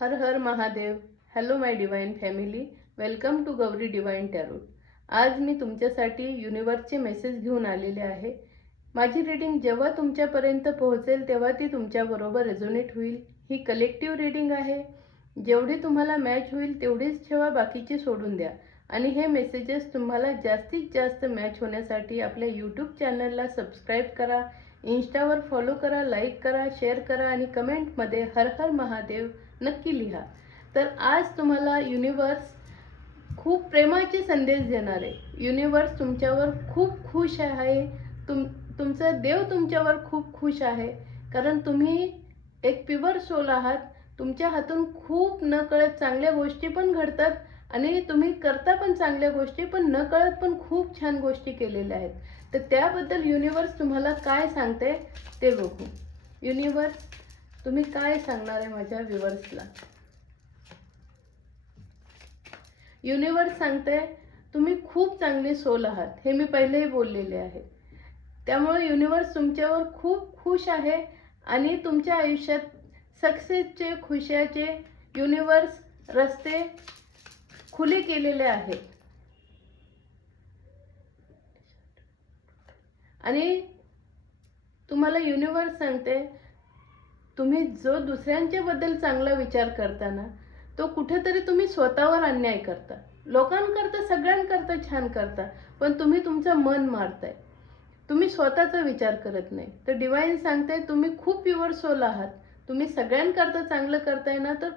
Her Har Mahadev. Hello my divine family, welcome to Gauri divine tarot. आज मी तुमच्यासाठी युनिवर्सचे मेसेज घेऊन आलेले आहे. माझी रीडिंग जेव्हा तुमच्यापर्यंत पोहोचेल तेव्हा ती तुमच्याबरोबर रेझोनेट होईल. ही कलेक्टिव्ह रीडिंग आहे. जेवढी तुम्हाला मॅच होईल तेवढीच ठेवा, बाकीची सोडून द्या. आणि हे मेसेजेस तुम्हाला जास्तीत जास्त मॅच होण्यासाठी आपल्या यूट्यूब चॅनलला सबस्क्राईब करा, इंस्टावर फॉलो करा, लाईक करा, शेअर करा आणि कमेंटमध्ये हर हर महादेव नक्की लिहा. तर आज तुम्हाला युनिवर्स खूप प्रेमाचे संदेश देणार आहे. युनिवर्स तुमच्यावर खूप खुश आहे. तुमचा देव तुमच्यावर खूप खुश आहे, कारण तुम्ही एक प्युअर सोल आहात. तुमच्या हातून खूप न कळत चांगल्या गोष्टी पण घडतात आणि तुम्ही करता पण चांगल्या गोष्टी, पण न कळत पण खूप छान गोष्टी केलेल्या आहेत. तर त्याबद्दल युनिवर्स तुम्हाला काय सांगते ते बघू. युनिवर्स तुम्ही काय सांगणार आहे माझ्या व्ह्यूअर्सला. युनिवर्स सांगते तुम्ही खूप चांगले सोल आहात. हे मी पहिलेही बोललेले आहे. त्यामुळे युनिवर्स तुमच्यावर खूप खुश आहे आणि तुमच्या आयुष्यात सक्सेसचे, खुशाचे युनिवर्स रस्ते खुले केलेले आहेत. आणि तुम्हाला युनिवर्स सांगते तुम्ही जो दुसऱ्यांच्या बद्दल चांगला विचार करताना तो कुठेतरी तुम्ही स्वतःवर अन्याय करता. लोकांकरता सगळ्यांकरता छान करता, पण तुम्ही तुमचं मन मारताय. तुम्ही स्वतःचा विचार करत नाही. तर डिवाइन सांगते तुम्ही खूप प्युअर सोल आहात. तुम्ही सगळ्यांकरता चांगलं करताय ना, तर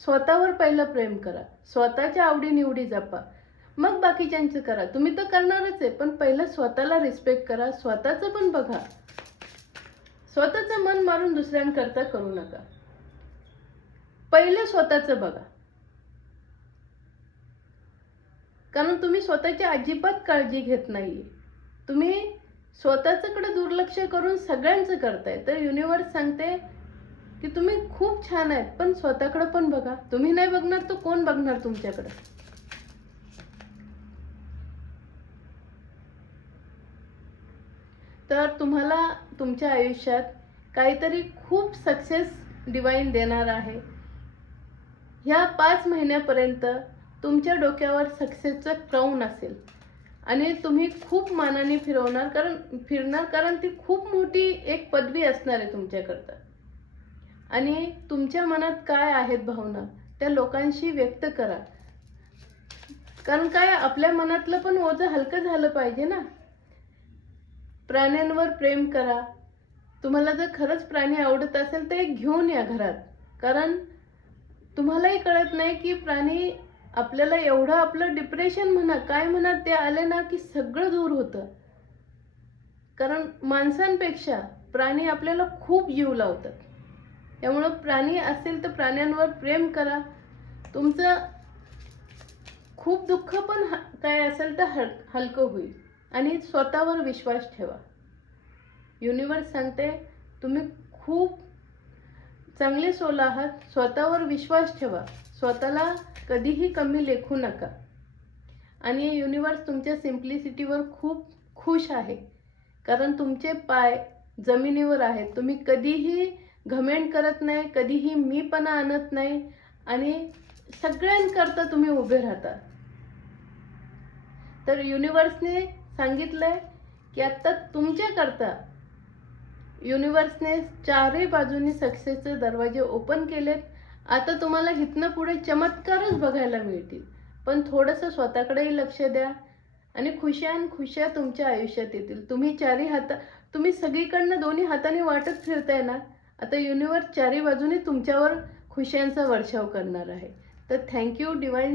स्वतःवर पहिलं प्रेम करा. स्वतःच्या आवडीनिवडी जपा, मग बाकीच्यांचं करा. तुम्ही तर करणारच आहे, पण पहिलं स्वतःला रिस्पेक्ट करा. स्वतःचं पण बघा. स्वतःचं मन मारून दुसऱ्यांकरता करू नका. पहिलं स्वतःचं बघा, कारण तुम्ही स्वतःची अजिबात काळजी घेत नाहीये. तुम्ही स्वतःच्याकडे दुर्लक्ष करून सगळ्यांचं करताय. तर युनिवर्स सांगते की तुम्ही खूप छान आहेत, पण स्वतःकडे पण बघा. तुम्ही नाही बघणार तर कोण बघणार तुमच्याकडे. तर तुम्हाला तुमच्या आयुष्यात काहीतरी खूप सक्सेस डिवाइन देणार आहे. ह्या 5 महिन्यापर्यंत तुमच्या डोक्यावर सक्सेसचा क्राऊन असेल आणि तुम्ही खूप मानाने फिरणार, कारण ती खूप मोठी एक पदवी असणार आहे तुमच्याकरता. आणि तुमच्या मनात काय आहेत भावना त्या लोकांशी व्यक्त करा, कारण काय आपल्या मनातलं पण ओझं हलकं झालं पाहिजे ना. प्राण्यांवर प्रेम करा. तुम्हाला जर खरंच प्राणी आवडत असेल तर एक घेऊन या घरात, कारण तुम्हालाही कळत नाही की प्राणी आपल्याला एवढं, आपलं डिप्रेशन म्हणा काय म्हणा ते आले ना की सगळं दूर होतं. कारण माणसांपेक्षा प्राणी आपल्याला खूप जीव लावतात. त्यामुळे प्राणी असेल तर प्राण्यांवर प्रेम करा. तुमचं खूप दुःख पण काय असेल तर हलकं होईल. आणि स्वतःवर विश्वास ठेवा. युनिवर्स सांगते तुम्ही खूप चांगले सोल आहात. स्वतःवर विश्वास ठेवा. स्वतःला कधीही कमी लेखू नका. आणि युनिवर्स तुमच्या सिम्प्लिसिटीवर खूप खुश आहे, कारण तुमचे पाय जमिनीवर आहेत. तुम्ही कधीही घमेंड करत नाही, कधीही मीपणा आणत नाही आणि सगळ्यांकरता तुम्ही उभे राहता. तर युनिवर्सने सांगितलंय की आता तुमच्याकरता युनिवर्सने चारही बाजूनी सक्सेसचे दरवाजे ओपन केलेत. आता तुम्हाला इथनं पुढे चमत्कारच बघायला मिळतील. पण थोडंसं स्वतःकडेही लक्ष द्या आणि खुशा तुमच्या आयुष्यात येतील. तुम्ही सगळीकडनं दोन्ही हाताने वाटत फिरताय ना, आता युनिवर्स चारही बाजूने तुमच्यावर खुशांचा वर्षाव करणार आहे. तर थँक्यू डिवाइन.